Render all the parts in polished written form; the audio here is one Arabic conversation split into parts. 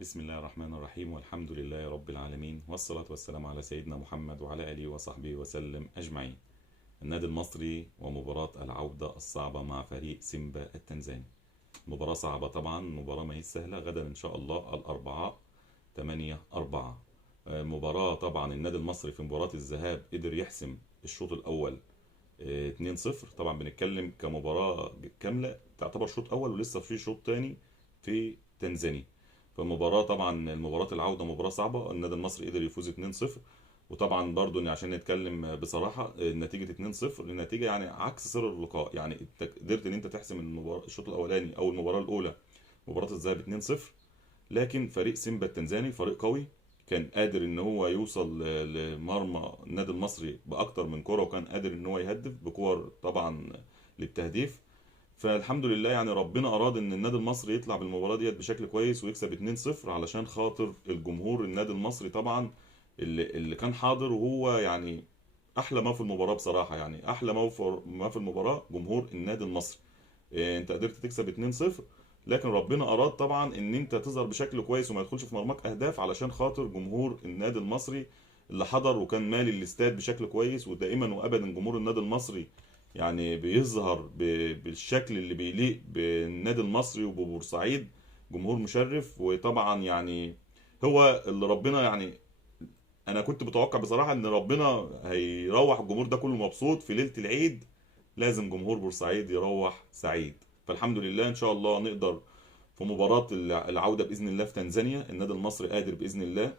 بسم الله الرحمن الرحيم، والحمد لله رب العالمين، والصلاة والسلام على سيدنا محمد وعلى آله وصحبه وسلم أجمعين. النادي المصري ومباراة العودة الصعبة مع فريق سيمبا التنزاني. مباراة صعبة طبعا، مباراة ما هي سهلة. غدا إن شاء الله الأربعاء 8/4. مباراة طبعا النادي المصري في مباراة الذهاب قدر يحسم الشوط الأول 2-0. طبعا بنتكلم كمباراة كاملة تعتبر شوط أول، ولسه في شوط تاني في تنزانيا. فالمباراة طبعا المباراة العودة مباراة صعبة. النادي المصري قدر يفوز 2-0. وطبعا برضو عشان نتكلم بصراحة، النتيجة 2-0 النتيجة يعني عكس سير اللقاء. يعني انت قدرت ان انت تحسم المباراة الشوط الاولاني او المباراة الاولى مباراة الذهاب 2-0، لكن فريق سيمبا التنزاني فريق قوي، كان قادر ان هو يوصل لمرمى النادي المصري باكتر من كرة، وكان قادر ان هو يهدف بكور طبعا للتهديف. فالحمد لله يعني ربنا اراد ان النادي المصري يطلع بالمباراه ديت بشكل كويس ويكسب 2-0 علشان خاطر الجمهور النادي المصري طبعا اللي كان حاضر. وهو يعني احلى ما في المباراه بصراحه، يعني احلى ما في المباراه جمهور النادي المصري. انت قدرت تكسب 2-0، لكن ربنا اراد طبعا ان انت تظهر بشكل كويس وما يدخلش في مرماك اهداف علشان خاطر جمهور النادي المصري اللي حضر وكان مالي الاستاد بشكل كويس. ودائما وابدا جمهور النادي المصري يعني بيظهر بالشكل اللي بيليق بالنادي المصري وببورسعيد. جمهور مشرف. وطبعا يعني هو اللي ربنا يعني انا كنت متوقع بصراحة ان ربنا هيروح الجمهور ده كله مبسوط في ليلة العيد. لازم جمهور بورسعيد يروح سعيد. فالحمد لله ان شاء الله نقدر في مباراة العودة بإذن الله في تنزانيا. النادي المصري قادر بإذن الله.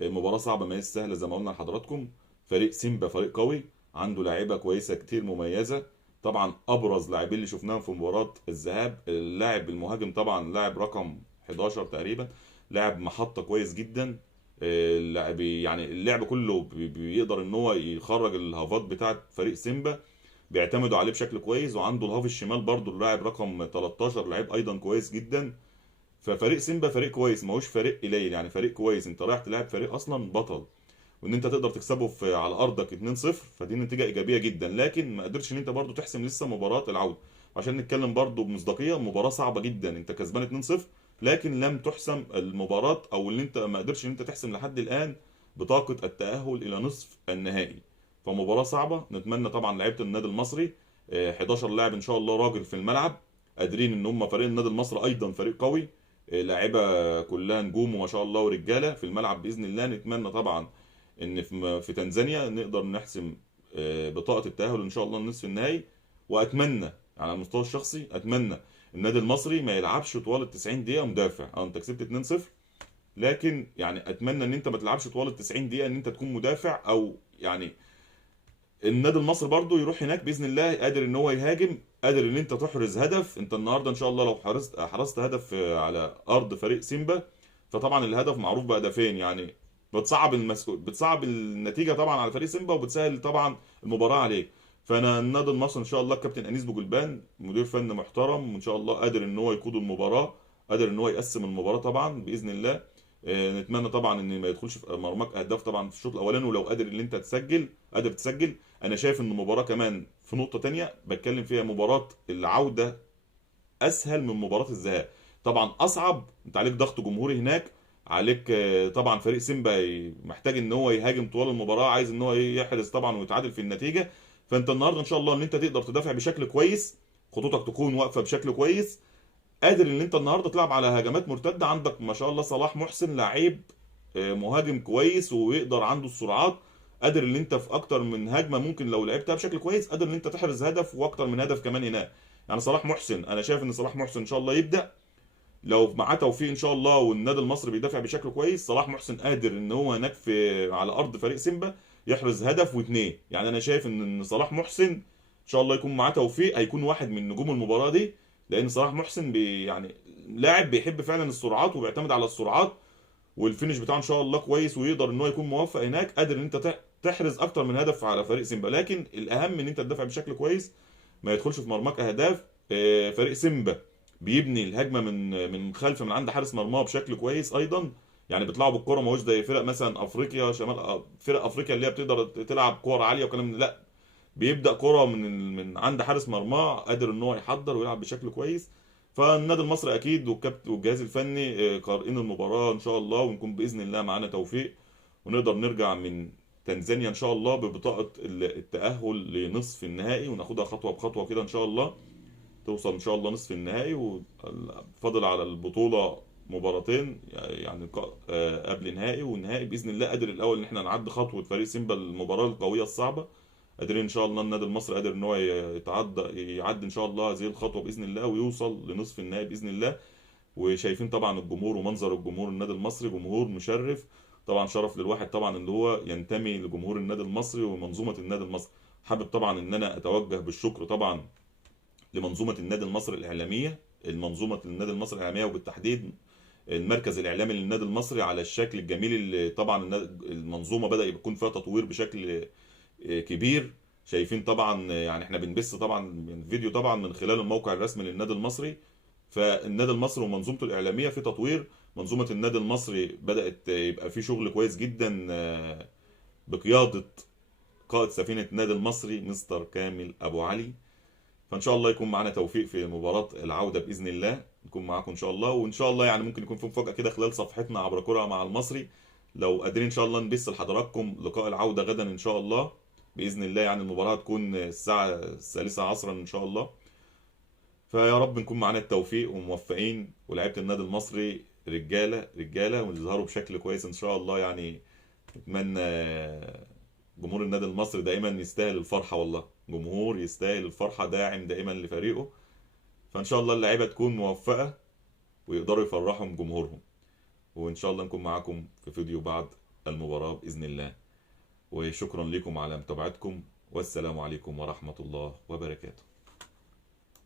مباراة صعبة ما هي سهلة زي ما قلنا لحضراتكم. فريق سيمبا فريق قوي، عنده لاعيبة كويسة كتير مميزة. طبعا أبرز لاعبين اللي شفناهم في مباراة الذهاب اللاعب المهاجم، طبعا لاعب رقم 11 تقريبا، لاعب محطة كويس جدا. اللاعب يعني اللعب كله بيقدر ان هو يخرج الهافات بتاعت فريق سيمبا، بيعتمدوا عليه بشكل كويس. وعنده الهاف الشمال برضو اللاعب رقم 13 لاعب ايضا كويس جدا. ففريق سيمبا فريق كويس، ماهوش فريق قليل، يعني فريق كويس. انت رايح تلعب فريق اصلا بطل، وان انت تقدر تكسبه على ارضك 2-0، فدي نتيجه ايجابيه جدا. لكن ما قدرتش ان انت برضو تحسم لسه مباراه العوده. عشان نتكلم برضو بمصداقيه، مباراه صعبه جدا، انت كسبان 2-0 لكن لم تحسم المباراه، او اللي انت ما قدرش ان انت تحسم لحد الان بطاقه التاهل الى نصف النهائي. فمباراه صعبه. نتمنى طبعا لعيبه النادي المصري 11 لاعب ان شاء الله راجل في الملعب، قادرين ان هم فريق النادي المصري ايضا فريق قوي. لاعيبه كلها نجوم وما شاء الله ورجاله في الملعب باذن الله. نتمنى طبعا ان في تنزانيا نقدر نحسم بطاقه التاهل ان شاء الله لنصف النهائي. واتمنى على المستوى الشخصي اتمنى النادي المصري ما يلعبش طوال ال 90 دقيقه مدافع. انت كسبت 2-0، لكن يعني اتمنى ان انت ما تلعبش طوال ال 90 دقيقه ان انت تكون مدافع. او يعني النادي المصري برضو يروح هناك باذن الله قادر ان هو يهاجم، قادر ان انت تحرز هدف. انت النهارده ان شاء الله لو حرزت هدف على ارض فريق سيمبا، فطبعا الهدف معروف بهدفين، يعني بتصعب النتيجه طبعا على فريق سيمبا، وبتسهل طبعا المباراه عليك. فانا النادي المصري ان شاء الله الكابتن انيس بوجلبان مدير فن محترم، وان شاء الله قادر ان هو يقود المباراه، قادر ان هو يقسم المباراه طبعا باذن الله. نتمنى طبعا ان ما يدخلش في مرماك اهداف طبعا في الشوط الاولاني. ولو قادر ان انت قادر تسجل. انا شايف ان المباراه كمان في نقطه تانية بتكلم فيها، مباراه العوده اسهل من مباراه الذهاب. طبعا اصعب، انت عليك ضغط جمهوري هناك، عليك طبعا فريق سيمبا محتاج ان هو يهاجم طوال المباراه، عايز ان هو يحرز طبعا ويتعادل في النتيجه. فانت النهارده ان شاء الله ان انت تقدر تدافع بشكل كويس، خطوطك تكون واقفه بشكل كويس، قادر ان انت النهارده تلعب على هجمات مرتده. عندك ما شاء الله صلاح محسن لعيب مهاجم كويس ويقدر عنده السرعات، قادر ان انت في اكتر من هجمه ممكن لو لعبتها بشكل كويس قادر ان انت تحرز هدف واكتر من هدف كمان هناك. يعني صلاح محسن انا شايف ان صلاح محسن ان شاء الله يبدا لو معاه توفيق ان شاء الله، والنادي المصري بيدافع بشكل كويس. صلاح محسن قادر ان هو هناك على ارض فريق سيمبا يحرز هدف واثنين. يعني انا شايف ان صلاح محسن ان شاء الله يكون معاه توفيق هيكون واحد من نجوم المباراه دي. لان صلاح محسن يعني لاعب بيحب فعلا السرعات وبيعتمد على السرعات، والفينش بتاعه ان شاء الله كويس، ويقدر ان هو يكون موفق هناك، قادر ان انت تحرز اكتر من هدف على فريق سيمبا. لكن الاهم ان انت تدافع بشكل كويس، ما يدخلش في مرماك اهداف. فريق سيمبا بيبني الهجمه من خلف من عند حارس مرماه بشكل كويس ايضا. يعني بيطلعوا بالكره، ما هوش زي فرق مثلا افريقيا شمال فرق افريقيا اللي هي بتقدر تلعب كوره عاليه وكلام لا، بيبدا كره من عند حارس مرماه قادر ان هو يحضر ويلعب بشكل كويس. فالنادي المصري اكيد والكابتن والجهاز الفني قارئين المباراه ان شاء الله، ونكون باذن الله معانا توفيق، ونقدر نرجع من تنزانيا ان شاء الله ببطاقه التاهل لنصف النهائي، وناخدها خطوه بخطوه كده ان شاء الله، توصل ان شاء الله نصف النهائي. وفاضل على البطوله مباراتين يعني قبل نهائي والنهائي باذن الله. قادر الاول ان احنا نعدي خطوه فريق سيمبا المباراه القويه الصعبه، قادرين ان شاء الله. النادي المصري قادر ان هو يعدي ان شاء الله هذه الخطوه باذن الله، ويوصل لنصف النهائي باذن الله. وشايفين طبعا الجمهور ومنظر الجمهور النادي المصري، جمهور مشرف طبعا، شرف للواحد طبعا اللي هو ينتمي لجمهور النادي المصري ومنظومه النادي المصري. حابب طبعا ان انا اتوجه بالشكر طبعا لمنظومه النادي المصري الاعلاميه، المنظومه النادي المصري الاعلاميه، وبالتحديد المركز الاعلامي للنادي المصري، على الشكل الجميل اللي طبعا المنظومه بدا يكون فيها تطوير بشكل كبير. شايفين طبعا يعني احنا بنبث طبعا فيديو طبعا من خلال الموقع الرسمي للنادي المصري. فالنادي المصري ومنظومته الاعلاميه في تطوير. منظومه النادي المصري بدات يبقى في شغل كويس جدا بقياده قائد سفينه النادي المصري مستر كامل ابو علي. فان شاء الله يكون معانا توفيق في مباراه العوده باذن الله، نكون معاكم ان شاء الله. وان شاء الله يعني ممكن يكون في مفاجاه كده خلال صفحتنا عبر كره مع المصري، لو قادرين ان شاء الله نبث لحضراتكم لقاء العوده غدا ان شاء الله باذن الله. يعني المباراه تكون الساعه 3 عصرا ان شاء الله. فيا رب نكون معانا التوفيق وموفقين، ولاعيبه النادي المصري رجاله رجاله، ويظهروا بشكل كويس ان شاء الله. يعني اتمنى جمهور النادي المصري دائما يستاهل الفرحه، والله جمهور يستاهل الفرحه، داعم دائما لفريقه. فان شاء الله اللعيبه تكون موفقه ويقدروا يفرحوا جمهورهم. وان شاء الله نكون معاكم في فيديو بعد المباراه باذن الله. وشكرا لكم على متابعتكم، والسلام عليكم ورحمه الله وبركاته.